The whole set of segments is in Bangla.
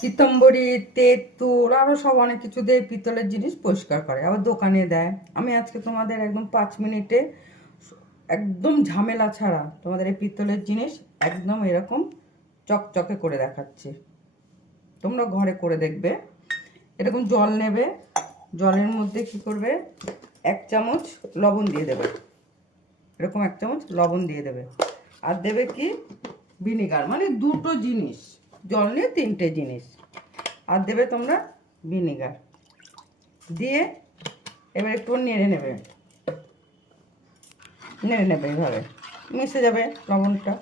পিতম্বরী, তেঁতুল আরও সব অনেক কিছু দিয়ে পিতলের জিনিস পরিষ্কার করে, আবার দোকানে দেয়। আমি আজকে তোমাদের একদম 5 মিনিটে একদম ঝামেলা ছাড়া তোমাদের এই পিতলের জিনিস একদম এরকম চকচকে করে দেখাচ্ছি। তোমরা ঘরে করে দেখবে। এরকম জল নেবে, জলের মধ্যে কি করবে, 1 চামচ লবণ দিয়ে দেবে, এরকম 1 চামচ লবণ দিয়ে দেবে। আর দেবে কি ভিনিগার, মানে দুটো জিনিস, জল নিয়ে 3টে জিনিস। আর দেবে তোমরা ভিনিগার দিয়ে এবার একটু নেড়ে নেবে, নেড়ে নেবে, এইভাবে মিশে যাবে লবণটা।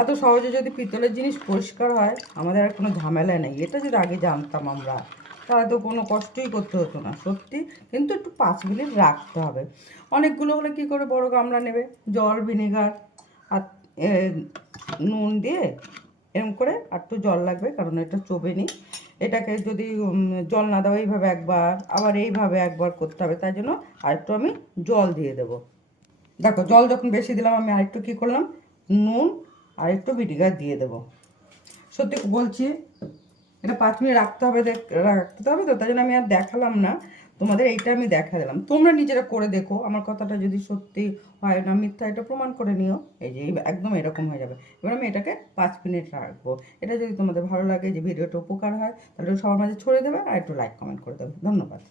এত সহজে যদি পিতলের জিনিস পরিষ্কার হয়, আমাদের আর কোনো ঝামেলা নেই। এটা যদি আগে জানতাম আমরা, তাহলে তো কোনো কষ্টই করতে হতো না সত্যি। কিন্তু একটু 5 মিনিট রাখতে হবে। অনেকগুলো হলে কী করে, বড় গামলা নেবে, জল, ভিনেগার আর নুন দিয়ে এরকম করে, আর একটু জল লাগবে কারণ এটা চোবেনি। এটাকে যদি জল না দেওয়া এইভাবে একবার, আবার এইভাবে একবার করতে হবে, তাই জন্য আরেকটু আমি জল দিয়ে দেবো। দেখো জল যখন বেশি দিলাম, আমি আরেকটু কী করলাম, নুন আর একটু ভিনেগার দিয়ে দেবো। সত্যি বলছি, এটা 5 মিনিট রাখতে হবে, রাখতে হবে তো, তাই জন্য আমি আর দেখালাম না তোমাদের, এইটা আমি দেখা দিলাম। তোমরা নিজেরা করে দেখো, আমার কথাটা যদি সত্যি হয় না মিথ্যা, এটা প্রমাণ করে নিও। এই যে একদম এরকম হয়ে যাবে। এবার আমি এটাকে 5 মিনিট রাখবো। এটা যদি তোমাদের ভালো লাগে, যে ভিডিওটা উপকার হয়, তাহলে সবার মাঝে ছড়িয়ে দেবে, আর একটু লাইক কমেন্ট করে দেবে। ধন্যবাদ।